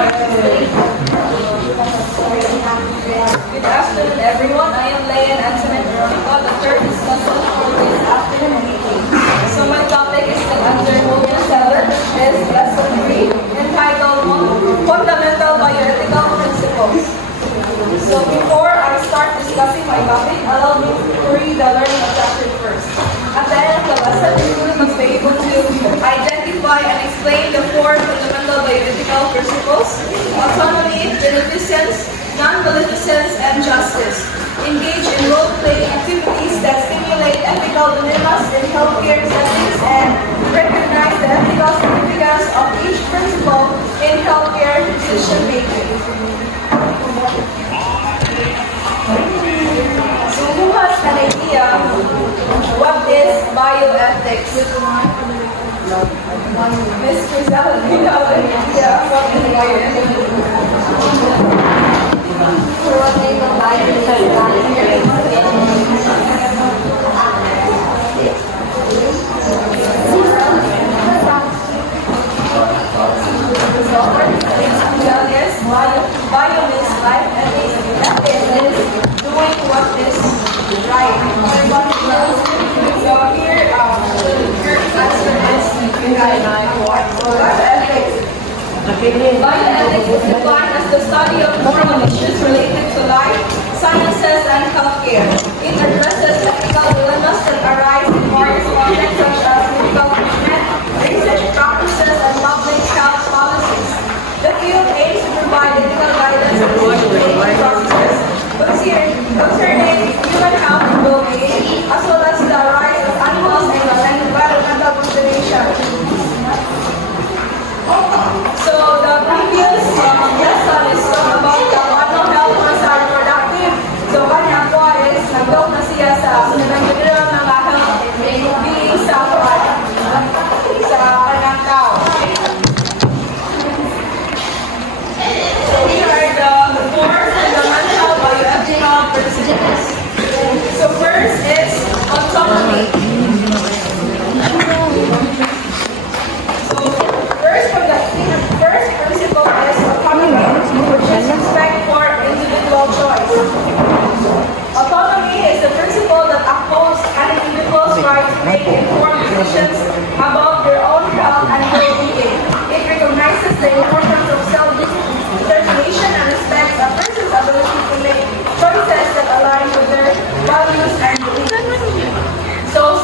Good afternoon, everyone. I am Leia Antoinette Veronica, the third discussant for this afternoon meeting. So my topic is still under Homer Seller, is lesson 3, entitled Fundamental Bioethical Principles. So before I start discussing my topic, allow me to read the learning objective first. At the end of the lesson, the student must be able to identify and explain the 4 fundamental bioethical principles: autonomy, beneficence, non-maleficence, and justice. Engage in role-playing activities that stimulate ethical dilemmas in healthcare settings and recognize the ethical significance of each principle in healthcare decision-making. So who has an idea what is bioethics? Ms. Rizal, do you have an idea what is bioethics? Yes, bio means life, and ethics is doing what is right. So here, your answer is bioethics. Bioethics is defined as the study of moral issues related to life, sciences, and healthcare. It addresses ethical dilemmas that arise in various contexts such as medical treatment, research practices, and public health policies. The field aims to provide ethical guidance and decision-making processes concerning human health and well-being, as well as the rights of animals and environmental conservation. So the previous lesson is about the animal health concern productive. So kanya po is nag-down na siya sa general ng health being sa kanyang tao. So here are the 4 fundamental bioethical principles. So first is autonomy. First principle is autonomy, which is respect for individual choice. Autonomy is the principle that upholds an individual's right to make informed decisions about their own health and well-being. It recognizes the importance of self-determination and respects a person's ability to make choices that align with their values and beliefs. So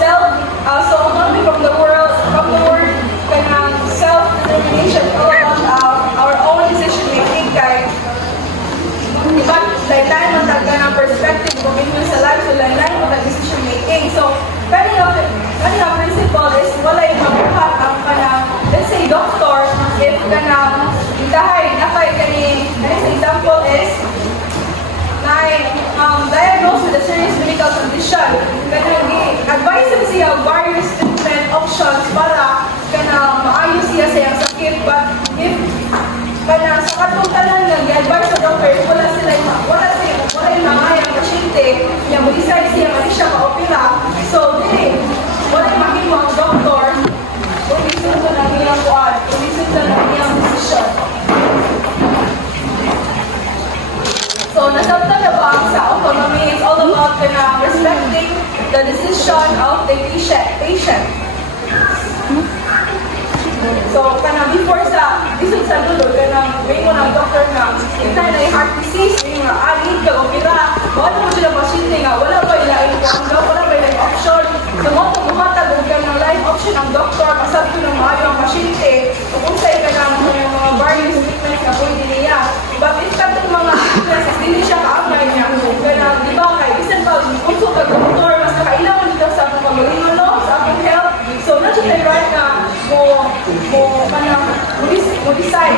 autonomy from the word self-determination, all about our own decision-making kay iba't lain-lain mo talaga ng perspective kung ito sa life, so lain-lain mo talaga decision-making. So, kanina principle is wala yung mabuhat ang kanang, let's say, doctor, if kanang itahay, napay kaning, next example is diagnosed with a serious medical condition. Kanang i-advise siya various treatment options para kanang maayos siya sa iyang sakit. But if kanang sa katong tanan lang i-advise sa doctor, wala yung mangayang pasyente, niya mag-decide siya nga siya ma-opera. So, wala yung makimo ang doctor kung isunod ang iyang kuwan, kung isunod ang iyang decision. So, nasabtan na ba sa autonomy? It's all about respecting the decision of the patient. So, before isod sa dulo, may mo ng doctor na ito na yung heart disease, may mga alit ka, opera, wala mo sila pasyente nga, wala ba yung option. So, bumatag ng life option ng doctor, masabi ko ng maayo ang pasyente, kung sa'yo ka ng mga various treatments na pwede niya. But if katong mga treatments, hindi siya kaagay niya. Kaya, di ba, isan pa, kung ka doktor, mas nakailangan dito sa akong pagalingon, sa akong health. So, not just right na mo-decide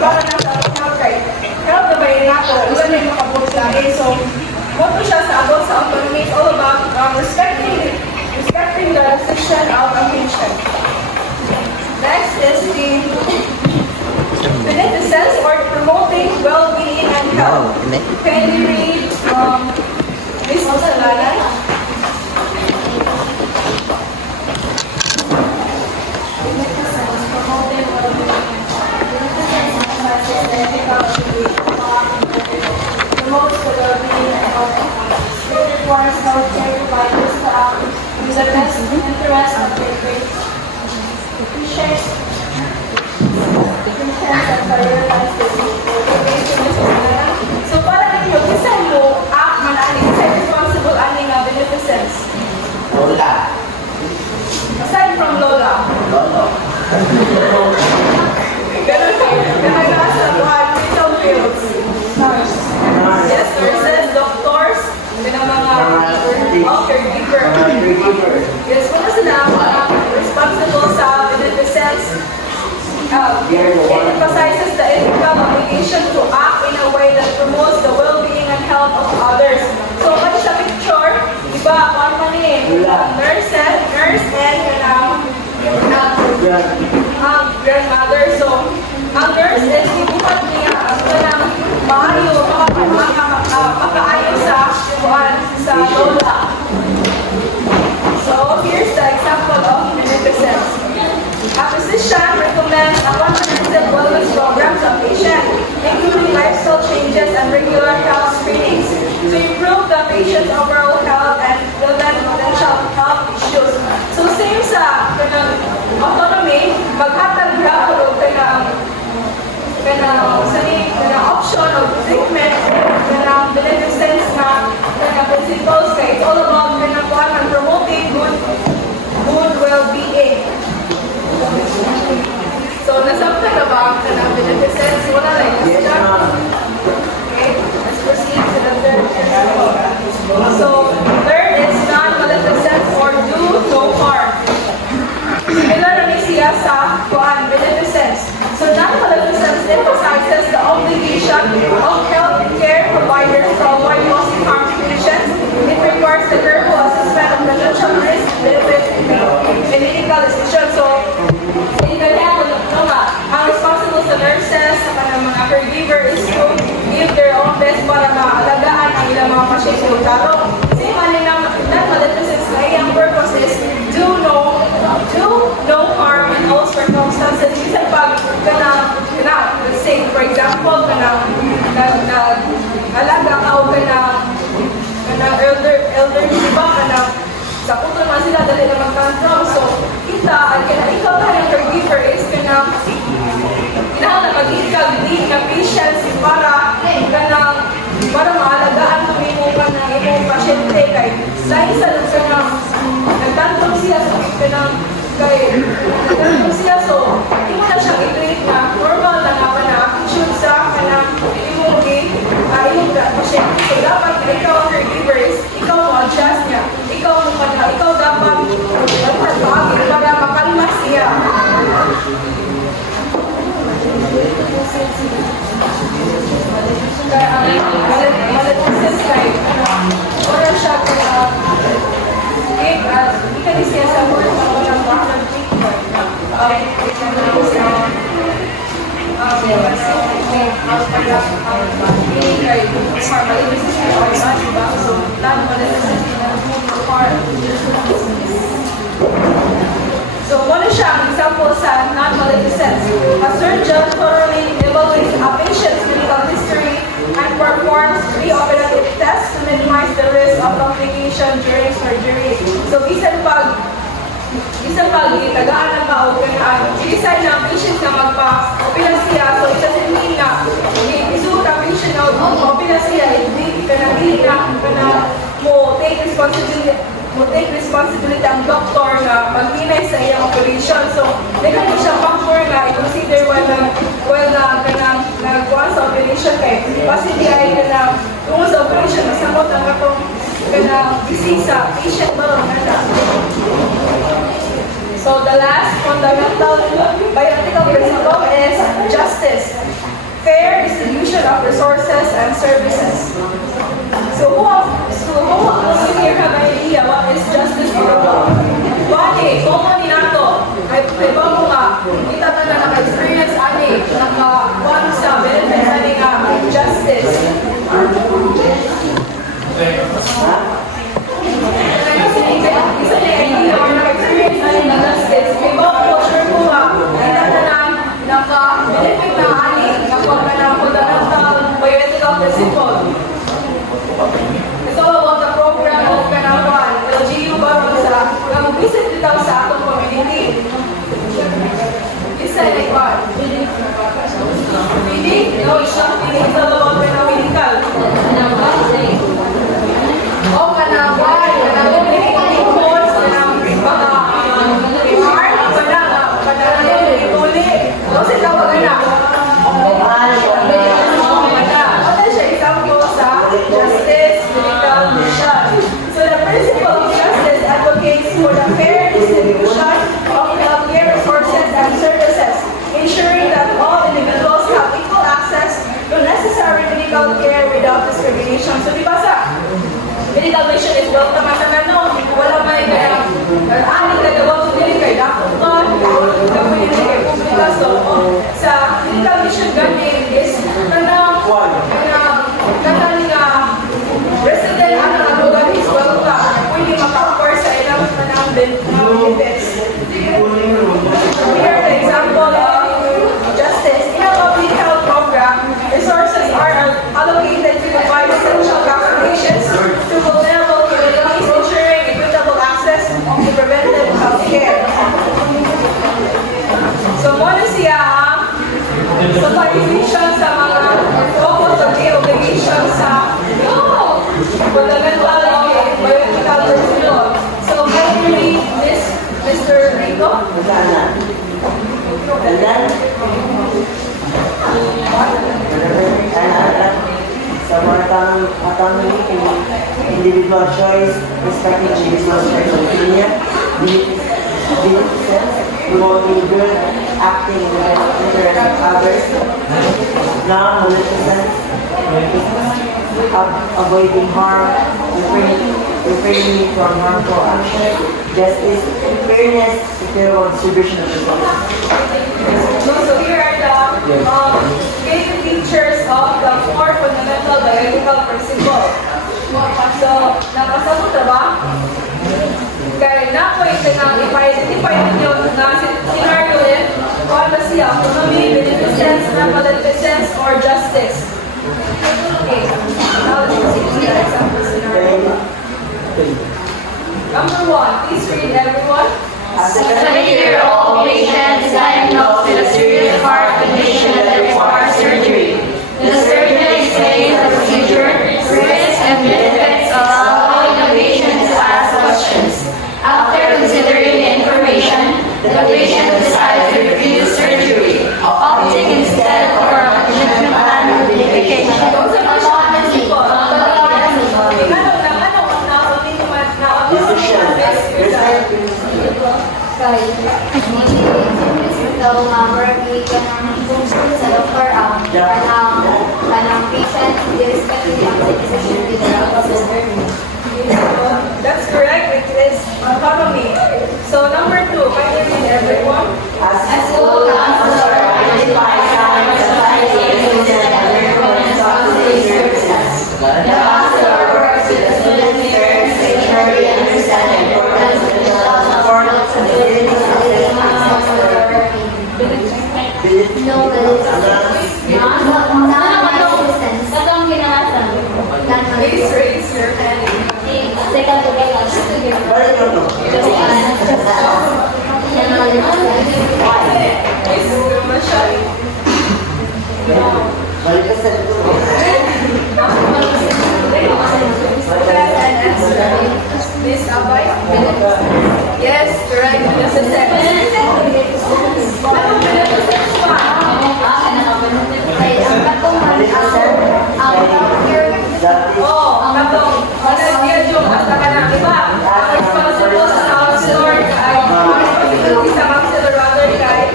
para na sa akong health right. Health na ba yun ako? Wala na yung makabuot sa akin. So, what po siya sa about sa autonomy is all about respecting the decision of a patient. Next is the beneficence or promoting well-being and health. Can you read Ms. Osalanan? ethical to promotes the well-being of others. It requires healthcare providers to act in the best interest of their patients and prioritize the so para ninyo, isa mo, manali, isa responsible ani nga beneficence. Lola. Aside from Lola. Lolo. Ganun kayo. Ganun ka sa buwan, medical fields. Yes, nurses, doctors, mga caregiver. Yes, muna sila mga responsible sa beneficence. It emphasizes the ethical obligation to act in a way that promotes the well-being and health of others. So, pati sa picture, iba, one man nurse and grandmother. So, ang nurse is ibuhat niya ang kanang maayo, makaayo sa lola. So, here's the example of beneficence. A physician recommends a comprehensive wellness program to a patient, including lifestyle changes and regular health screenings to improve the patient's overall health and prevent potential health issues. So same sa autonomy, maghatag ka o kanang option of treatment, kanang beneficence na principles, kaya it's all about promoting good well-being. So, nasabta na ba ang kanang beneficence? Wala lang. Okay, let's proceed to the third principle. So, third is non-maleficence or do no harm. Similar na ni siya sa beneficence. So, non-maleficence emphasizes the obligation of healthcare providers to avoid causing harm to patients. It requires the careful assessment of potential risk, benefits, and medical decisions. So, ang responsible sa nurses, sa kanang mga caregiver is to give their own best para maalagaan ang ilang mga pasyente. Pero, kasi non-maleficence na iyang purpose is do no harm in all circumstances. Minsan pag let's say, for example, nag-alaga ka o elderly, diba, sa puto naman sila dali na mag-tantrum. So, ikaw na yung caregiver is kailangan na mag-ikagli na patients para maalagaan kung imo ka ng imong pasyente kay dahil sa nagtantrum siya so hindi mo na siyang i-treat na normal na nga na attitude sa imong pasyente. So, dapat ikaw ang caregiver is ikaw mo adjust niya. Ikaw dapat magpapagin para makalma siya. Kaya maleficence kay oras siya kaya siya sa word na walang bakal treatment. So, one siya ang example sa non-maleficence. A surgeon thoroughly evaluates a patient's medical history and performs pre-operative tests to minimize the risk of complication during surgery. So, bisan pag itagaan na ba o i-decide na ang patient na magpa-opera siya, so isasabihin na isuot ang patient na opera siya, hindi ka na mo take responsibility ang doktor na maghinay sa iyang operation. So, hindi siya factor na i-consider while nagkuhan sa operation kay possibly ay tungo sa operation masamot ang katong busy sa patient ba So, the last fundamental bioethical principle is justice. Fair distribution of resources and services. So, who here have an idea what is justice for all? Bani, common ni nato. Ay ba mo nga, kita na naka-experience ani, naka-one sa benefits ani nga justice. Isa niya idea or naka-experience ani na justice. May ba ko, sure ko nga, kita na naka-benefit na ani, naka Feeding? No, it's not feeding. It's all about medical. Oh, kanaway. Kanaway. Impulse. No, sila magana. Ano siya? Example sa justice, medical, mission. So the principle of justice advocates for the fair distribution of healthcare resources and services, ensuring that all individuals have equal access to necessary medical care without discrimination. So di ba sa medical mission is well naman na no, wala may kaya ani ka daw to dili kay dapat ka pwede kay publika. So sa medical mission gani is kanang resident ano ang lugar is well ka pwede maka-offer sa ilang kanang benefits. Here the example of justice. In a public health program, resources are allocated to provide essential vaccinations to vulnerable communities, ensuring equitable access to preventive health care. So, muna siya sa participation sa mga focus of the obligation sa fundamental of biomedical principle. So, finally, Mr. Rico. Sa autonomy and individual choice, respecting individual opinion, promoting good, acting in the interest of others, non-maleficence, avoiding harm, refraining from harmful action, justice, fairness, equitable distribution of resources. So here are the basic features of the four fundamental biological principles. So, nakasabot na ba? Kaya na po yung i-identify ninyo na scenario din kung ano siya, autonomy, beneficence, non-maleficence, or justice. Okay, now let's see the example scenario. Number one, please read everyone. A 70-year-old patient is diagnosed with a serious heart condition that requires surgery. The surgeon explains the procedure, risks, and benefits, allowing the patient to ask questions. After considering the information, the patient decides to refuse surgery, opting instead for a treatment plan modification. So, work ka ng function sa doktor kanang patient, irrespective of the decision with the sister. That's correct. It is autonomy. So number two, can you read everyone? As school counselor identifies signs of anxiety and other components of the services. The counselor works with the students' parents to ensure they understand the importance of mental health support and the ability to take access to their working. No, non-assistance. Please raise your hand. Second to get us. Please masyari. Miss Abay? Yes, correct. Yes, it's anong beneficence pa? Ang katuman, Oo, katong, schedule hasta ka na, di ba? Ang responsible sa counselor ay, ang responsibility sa counselor rather kay,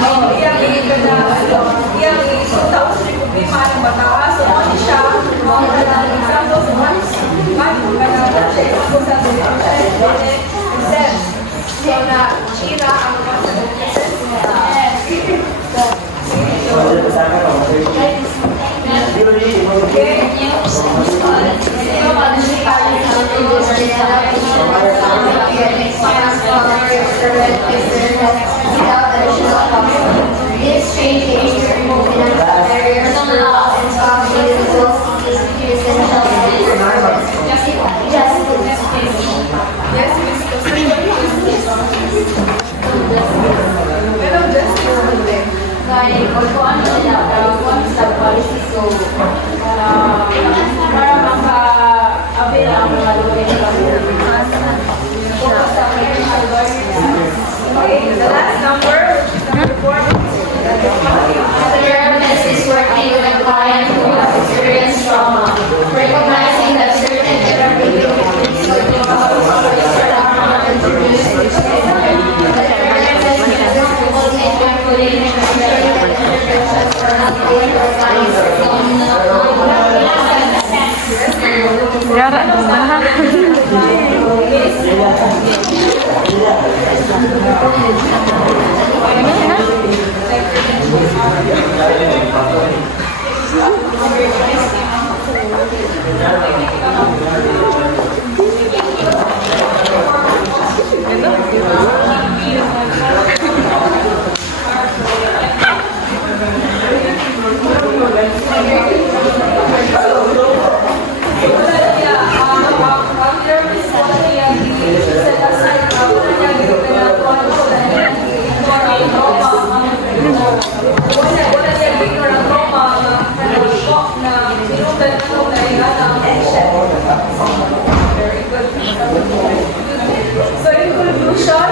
iyang iyang isunta sa problema ng batawa. So, ano siya, example sa mga example sa so na Chira ang This change aims to remove financial barriers to law and stop individuals seeking essential justice. yes, Miss Merong justice natin. kung ano nila, kung ano sa policy. So, para maka-avail ang mga lugar nila. Focus sa financial governance. Okay, the last number, which is number 4. The therapist is working with a client who has experienced trauma, recognizing that certain therapeutic techniques or introduced to the therapist can facilitate calculating and interventions for not doing or signs of So in conclusion,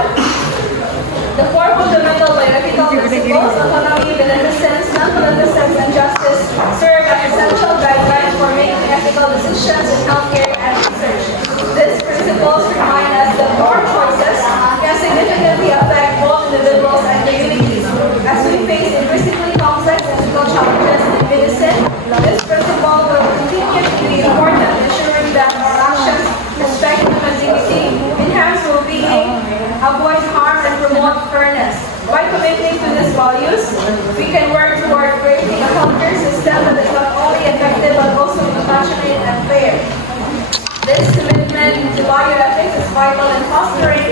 the four fundamental biological principles, autonomy, beneficence, non-beneficence, and justice serve as essential guidelines for making ethical decisions in healthcare and research. These principles remind us that our choices can significantly affect both individuals and communities. As we face increasingly complex ethical challenges in medicine, this principle will continue to be important, ensuring that our actions respect human dignity, enhance well-being, avoid harm, and promote fairness. By committing to these values, we can work toward creating a healthcare system that is not only effective but also compassionate and fair. This commitment to bioethics is vital in fostering